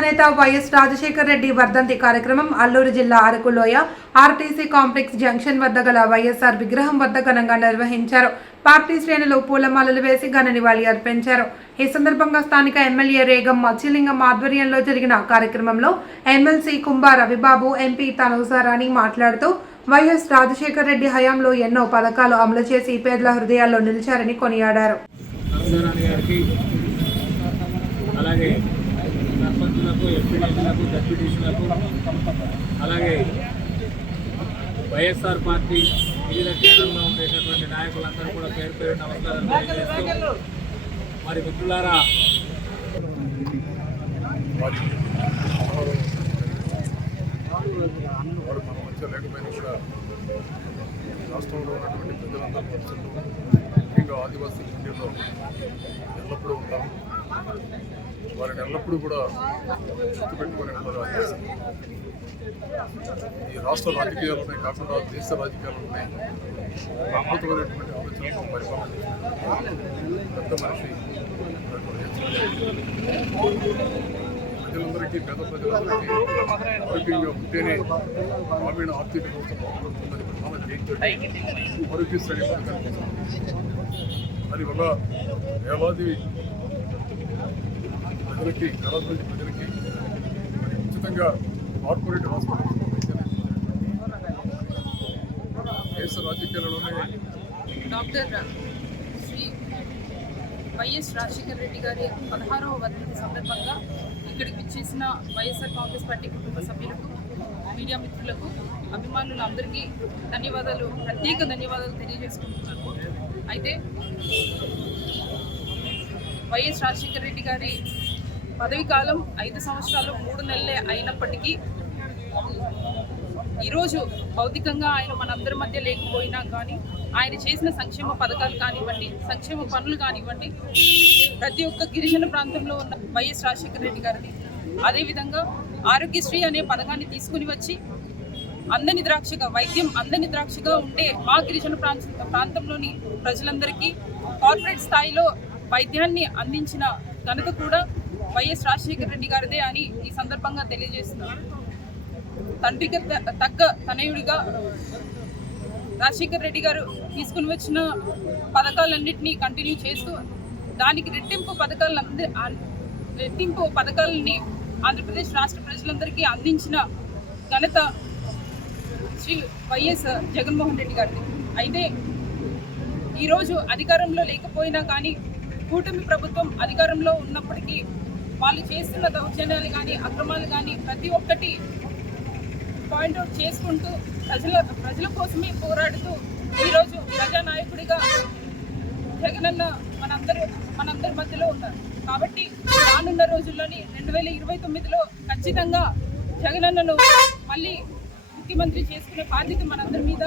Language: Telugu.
మహానేత వైఎస్ రాజశేఖర రెడ్డి వర్ధంతి కార్యక్రమం అల్లూరు జిల్లా అరకులోయ ఆర్టీసీ కాంప్లెక్స్ జంక్షన్ వద్ద గల వైఎస్ఆర్ విగ్రహం వద్ద ఘనంగా నిర్వహించారు. పార్టీ శ్రేణులు పూలమాలలు వేసి ఘన నివాళి అర్పించారు. ఈ సందర్భంగా స్థానిక ఎమ్మెల్యే రేగం మత్స్యలింగం ఆధ్వర్యంలో జరిగిన కార్యక్రమంలో ఎమ్మెల్సీ కుంభా రవిబాబు ఎంపీ తనుసారాణి మాట్లాడుతూ వైఎస్ రాజశేఖర రెడ్డి హయాంలో ఎన్నో పథకాలు అమలు చేసి పేదల హృదయాల్లో నిలిచారని కొనియాడారు. అలాగే సర్పంచులకు ఎంపీటీసీలకు డెప్యూటీసీలకు అలాగే వైఎస్ఆర్ పార్టీ వివిధ కేంద్రంలో ఉండేటటువంటి నాయకులందరూ కూడా పేరు పేరు నమస్కారం తెలియజేస్తూ మరి మిత్రులారా వారు కూడా రాష్ట్రంలో ఉన్నటువంటి ప్రజలందరూ ఇంకా ముఖ్యంగా ఆదివాసీ ఇండియాలో ఎల్లప్పుడూ ఉంటాము వారిని ఎల్లప్పుడూ కూడా గుర్తుపెట్టుకుని ఉంటారు ఈ రాష్ట్ర రాజకీయాలు ఉన్నాయి కాకుండా దేశ రాజకీయాలు ఉన్నాయి. అద్భుతమైనటువంటి ఆలోచనతో పరిపాలన పెద్ద మనిషి ప్రజలందరికీ పేద ప్రజలందరికీ ఆరోగ్యంగా ఉంటేనే గ్రామీణ ఆర్థిక వ్యవస్థ బాగుంటుందని ప్రధాన ధ్యేయంతో ఆరోగ్యశ్రేణి పథకాన్ని దానివల్ల వేలాది ప్రజలకి వేలాది ప్రజలకి మరి ఉచితంగా కార్పొరేట్ హాస్పిటల్స్ దేశ రాజకీయాలలోనే డాక్టర్ శ్రీ వైఎస్ రాజశేఖర రెడ్డి గారి పదహారవ వర్ధంతి సందర్భంగా ఇక్కడికి విచ్చేసిన వైఎస్ఆర్ కాంగ్రెస్ పార్టీ కుటుంబ సభ్యులకు మీడియా మిత్రులకు అభిమానులు అందరికీ ధన్యవాదాలు ప్రత్యేక ధన్యవాదాలు తెలియజేసుకుంటున్నాను. అయితే వైఎస్ రాజశేఖర రెడ్డి గారి పదవి కాలం ఐదు సంవత్సరాలు మూడు నెలలే అయినప్పటికీ ఈరోజు భౌతికంగా ఆయన మనందరి మధ్య లేకపోయినా కానీ ఆయన చేసిన సంక్షేమ పథకాలు కానివ్వండి సంక్షేమ పనులు కానివ్వండి ప్రతి ఒక్క గిరిజన ప్రాంతంలో ఉన్న వైఎస్ రాజశేఖర రెడ్డి గారిది అదేవిధంగా ఆరోగ్యశ్రీ అనే పథకాన్ని తీసుకుని వచ్చి అందని ద్రాక్షగా వైద్యం అందని ద్రాక్షగా ఉంటే మా గిరిజన ప్రాంత ప్రాంతంలోని ప్రజలందరికీ కార్పొరేట్ స్థాయిలో వైద్యాన్ని అందించిన ఘనత కూడా వైఎస్ రాజశేఖర రెడ్డి గారిదే అని ఈ సందర్భంగా తెలియజేస్తున్నారు తండ్రికి త- తగ్గ తనయుడిగా రాజశేఖర్ రెడ్డి గారు తీసుకుని వచ్చిన పథకాలన్నింటినీ కంటిన్యూ చేస్తూ దానికి రెట్టింపు పథకాలను రెట్టింపు పథకాలని ఆంధ్రప్రదేశ్ రాష్ట్ర ప్రజలందరికీ అందించిన ఘనత శ్రీ వైఎస్ జగన్మోహన్ రెడ్డి గారిది. అయితే ఈరోజు అధికారంలో లేకపోయినా కానీ కూటమి ప్రభుత్వం అధికారంలో ఉన్నప్పటికీ వాళ్ళు చేస్తున్న దౌర్జన్యాలు కానీ అక్రమాలు కానీ ప్రతి ఒక్కటి పాయింట్అవుట్ చేసుకుంటూ ప్రజల ప్రజల కోసమే పోరాడుతూ ఈరోజు ప్రజానాయకుడిగా జగనన్న మనందరి మనందరి మధ్యలో ఉన్నారు. కాబట్టి రానున్న రోజుల్లోని రెండు వేల ఇరవై తొమ్మిదిలో ఖచ్చితంగా జగనన్నను మళ్ళీ ముఖ్యమంత్రి చేసుకునే బాధ్యత మనందరి మీద